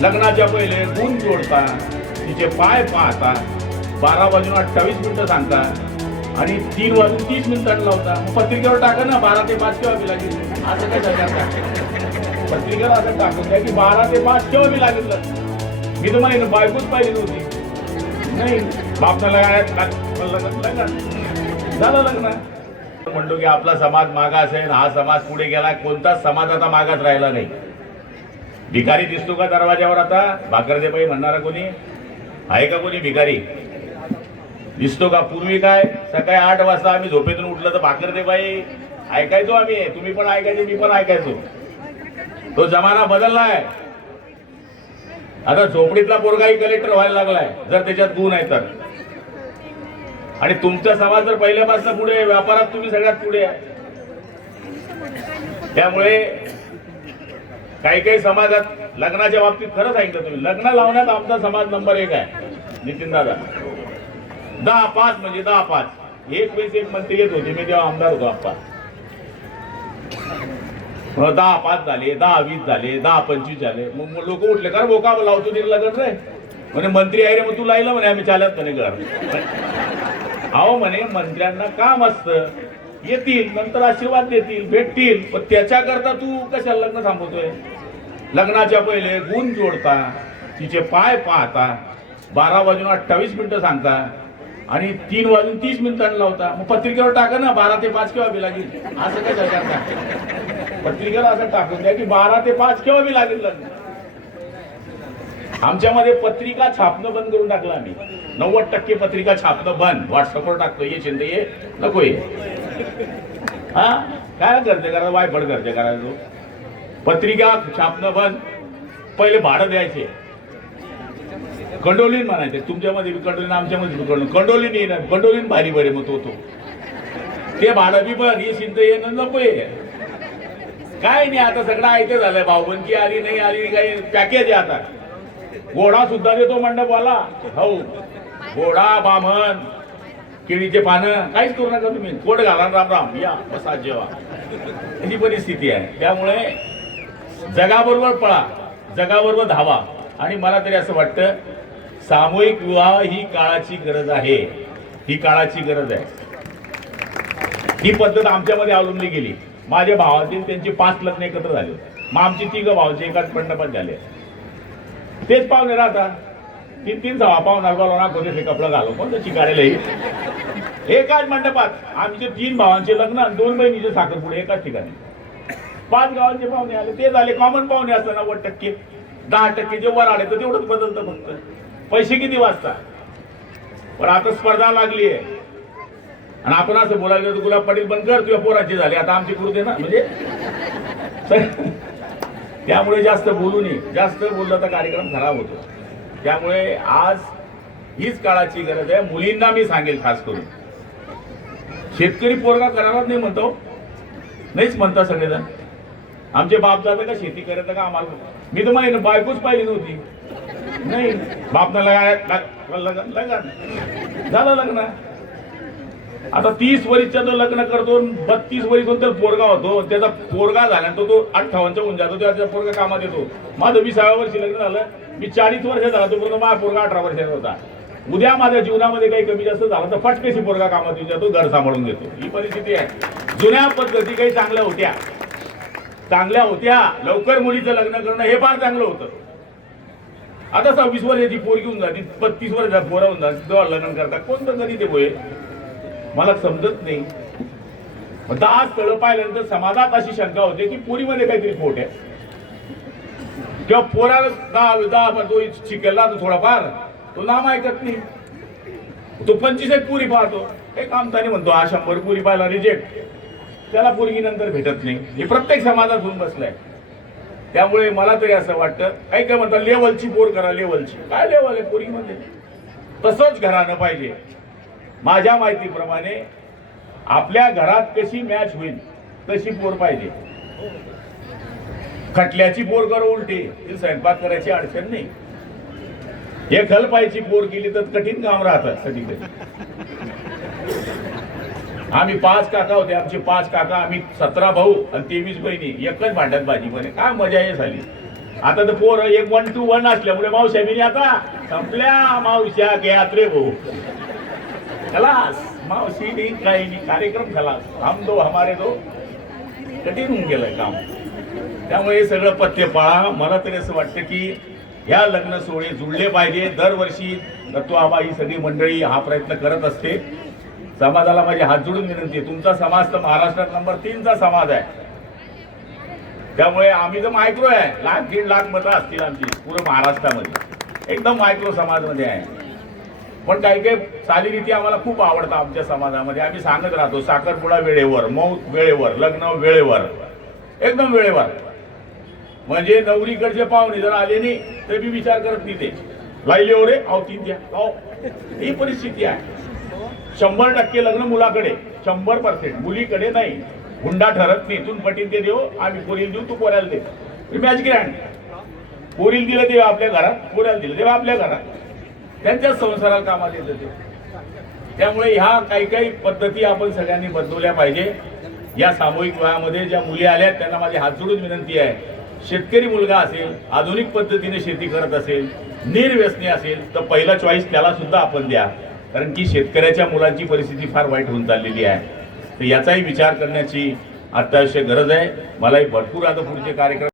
लग्नाच्या पहिले गुण जोडता, तिचे पाय पाहता, 12 वाजून 28 मिनिटं सांगता आणि 3 वाजून 30 मिनिटांनी लावता. मग पत्रिकेवर टाका ना 12 ते 5 केव्हा बी लागेल. असं काय सरकार टाकतं पत्रिकेवर, असं टाकून द्या की 12 ते 5 केव्हा बी लागेल. मी तर म्हणेन बायकोच पाहिली नव्हती, नाही बापनाला झालं लग्न. म्हणतो की आपला समाज मागास आहे, हा समाज पुढे गेला. कोणताच समाज आता मागास राहिला नाही. भिकारी दिसतो का दरवाजावर आता? भाकरदेबाई म्हणणारा कोणी आहे का? कोणी भिकारी दिसतो का? पूर्वी काय सकाळी 8 वाजता आम्ही झोपेतून उठलं तर भाकरदेबाई ऐकायचो आम्ही. तुम्ही पण ऐकायचे, मी पण ऐकायचो. तो जमाना बदललाय. आता झोपडीतला पोरगाही कलेक्टर व्हायला लागलाय जर त्याच्यात गुण आहे तर. आणि तुमचा समाज जर पहिल्यापासून पुढे, व्यापारात तुम्ही सगळ्यात पुढे आहे. त्यामुळे काही काही समाजात लग्नाच्या बाबतीत खरंच ऐकलं तुम्ही, लग्न लावण्यात आमचा समाज नंबर 1 आहे. नितीन दादा 10-5 म्हणजे 10-5. एक वेळेस एक मंत्री येत होते, मी तेव्हा आमदार होतो. आप्पा 10-5 झाले, 10-20 झाले, 10-25 झाले. मग लोक उठले, कारण बोका लावतो तिला लग्न रे म्हणे. मंत्री आहे रे, मग तू लायला म्हणे आम्ही चालत म्हणे घर. अहो म्हणे मंत्र्यांना काम असतं, येतील नंतर आशीर्वाद देतील, भेटतील. पण त्याच्याकरता तू कशाला लग्न थांबवतोय? लग्नाच्या पहिले गुण जोडता, तिचे पाय पाहता, 12 वाजून 28 मिनिटं सांगता आणि 3 वाजून 30 मिनिटांनी लावता. मग पत्रिकेवर टाका ना 12 ते 5 केव्हा बी लागेल. असं काय सरकार टाकतं पत्रिकेवर, असं टाकून द्या की 12 ते 5 केव्हा बी लागेल लग्न. आमच्यामध्ये पत्रिका छापणं बंद करून टाकलं आम्ही. 90% पत्रिका छापणं बंद. व्हॉट्सअपवर टाकतो, ये शिंदे ये, नको ये. हा काय करते करा, वायफळ करते करायचो. पत्रिका छापणं बंद. पहिले भाडं द्यायचे, कंडोलीन म्हणायचे. तुमच्यामध्ये कंडोलीन, आमच्यामध्ये कंडोलीन येणार. कंडोलीन भारी बरे मग तो ते भाडं बी बघ, ये शिंदे ये नको ये. काय नाही आता सगळं ऐकत झालंय. भाऊबंदकी आली नाही आली, काही पॅकेज आहे आता. घोडा सुद्धा देतो मंडपवाला. हो घोडा, बामण, केळीचे पानं, काहीच करू नका तुम्ही. कोट घाला, राम राम या बसा जेवा. ही परिस्थिती आहे. त्यामुळे जगाबरोबर पळा, जगाबरोबर धावा. आणि मला तरी असं वाटतं सामूहिक विवाह ही काळाची गरज आहे. ही काळाची गरज आहे. ही पद्धत आमच्यामध्ये अवलंबली गेली. माझ्या भावातील त्यांची 5 लग्न एकत्र झाले. मग आमची 3 भावांचे एकाच मंडपात झाले. तेच पाहुणे राहतात. 3-3 सवा पाहुणार बोलवणार, कोणते कपडं घालू, कोणतं चिकाडेला एकाच मंडपात. आमचे 3 भावांचे लग्न आणि 2 बहिणीचे साखरपुडे एकाच ठिकाणी. 5 गावांचे पाहुणे आले, ते झाले कॉमन पाहुणे असतात. 90%, 10% जे वर आले तर तेवढंच बदलतं फक्त. पैसे किती वाजता. पण आता स्पर्धा लागली आहे. आणि आपण असं बोलायला तर गुलाब पाटील पण कर, तुझ्या पोराचे झाले, आता आमचे करू दे ना. म्हणजे त्यामुळे जास्त बोलू नये. जास्त बोललं तर कार्यक्रम खराब होतो. त्यामुळे आज हीच काळाची गरज आहे. मुलींना मी सांगेल खास करून, शेतकरी पोरगा करायलाच नाही म्हणतो, नाहीच म्हणता सगळेजण. आमचे बाप जातं का शेती करायचं का आम्हाला? मी तर म्हणेन बायकोच पाहिली नव्हती, नाही बापनाला झालं लग्न. आता 30 वर्षाचा तो लग्न करतो, 32 वर्ष तर पोरगा होतो. त्याचा पोरगा झाल्यानंतर तो 58चा होऊन जातो, त्याचा पोरगा कामात येतो. माझं 20व्या वर्षी लग्न झालं, मी 40 वर्ष झाला, तोपर्यंत माझा पोरगा 18 वर्षाचा होता. उद्या माझ्या जीवनामध्ये काही कमी जास्त झालं तर फटकेशी पोरगा कामात येऊन जातो, घर सांभाळून घेतो. ही परिस्थिती आहे. जुन्या पद्धती काही चांगल्या होत्या, चांगल्या होत्या. लवकर मुलीचं लग्न करणं हे फार चांगलं होतं. आता 26 वर्षाची पोरगी होऊन जाते, 35 वर्षाचा पोरा होऊन जाते, तेव्हा लग्न करतात. कोणतं कधी ते होईल मला समजत नाही. 10 स्थळं पाहिल्यानंतर समाजात अशी शंका होते की पोरीमध्ये काहीतरी खोट आहे, किंवा पोराला 10 तो शिकेला तो थोडाफार, तो नाम ऐकत नाही. तो 25 पुरी पाहतो, एक आमदानी म्हणतो हा 100 पुरी पाहिला रिजेक्ट, त्याला पोरगी नंतर भेटत नाही. हे प्रत्येक समाजात होऊन बसलाय. त्यामुळे मला तरी असं वाटतं, काही काय म्हणतात लेवलची पोर करा. लेवलची काय लेवल आहे पोरीमध्ये? तसंच घरानं पाहिजे. माझ्या माहितीप्रमाणे आपल्या घरात कशी मॅच होईल तशी पोर पाहिजे. खटल्याची पोर करा उलटी, ती स्वयंपाक करायची अडचण नाही. एक हलपायची पोर केली तर कठीण काम राहतं कधी कधी. आम्ही 5 काका होते, आमचे 5 काका, आम्ही 17 भाऊ आणि 23 बहिणी. एकच भांड्यात भाजी बने. काय मजा आहे झाली. आता तर पोर एक 1 to 1 असल्यामुळे मावश्या बिनी आता संपल्या मावश्या घ्यात रे भाऊ खलास मावशी नाही काही नाही कार्यक्रम खलास हम दो हमारे दो कठीण होऊन गेलंय काम. त्यामुळे हे सगळं पथ्य पाळा. मला तरी असं वाटतं की ह्या लग्न सोहळे जुळले पाहिजे. दरवर्षी दत्तू आबा ही सगळी मंडळी हा प्रयत्न करत असते. समाजाला माझी हात जोडून विनंती आहे, तुमचा समाज तर महाराष्ट्रात नंबर 3 चा समाज आहे. त्यामुळे आम्ही तर मायक्रो आहे, 1,00,000-1.5 लाख मतं असतील आमची पूर्ण महाराष्ट्रामध्ये, एकदम मायक्रो समाजमध्ये आहे. पण काही काही चालीरीती आम्हाला खूप आवडतात आमच्या समाजामध्ये. आम्ही सांगत राहतो साखरपुडा वेळेवर, मौत वेळेवर, लग्न वेळेवर, एकदम वेळेवर. म्हणजे नवरीकडचे पाहुणे जर आले नाही तर मी विचार करत नाही ते लाईले हो रे अहो 3 द्या ही परिस्थिती आहे. 100% लग्न मुलाकडे, 100% मुलीकडे नाही. हुंडा ठरत नाही, इथून पटीन ते देऊ, आम्ही पोरील देऊ, तू पोऱ्याला दे. मॅच ग्रँड पोरील दिलं ते आपल्या घरात, पोऱ्याला दिलं तेव्हा आपल्या घरात, त्यांच्याच संसाराला कामात येतं ते. त्यामुळे ह्या काही काही पद्धती आपण सगळ्यांनी बदलवल्या पाहिजे. या सामूहिक विवाहामध्ये ज्या मुली आल्या त्यांना माझी हात जोडून विनंती आहे, शेतकरी मुलगा असेल, आधुनिक पद्धतीने शेती करत असेल, निर्व्यसनी असेल तर पहिला चॉईस त्याला सुद्धा आपण द्या. कारण की शेतकऱ्याच्या मुलांची परिस्थिती फार वाईट होऊन चाललेली आहे. तर याचाही विचार करण्याची अत्यावश्यक गरज आहे. मलाही भरपूर आता पुढचे कार्यक्रम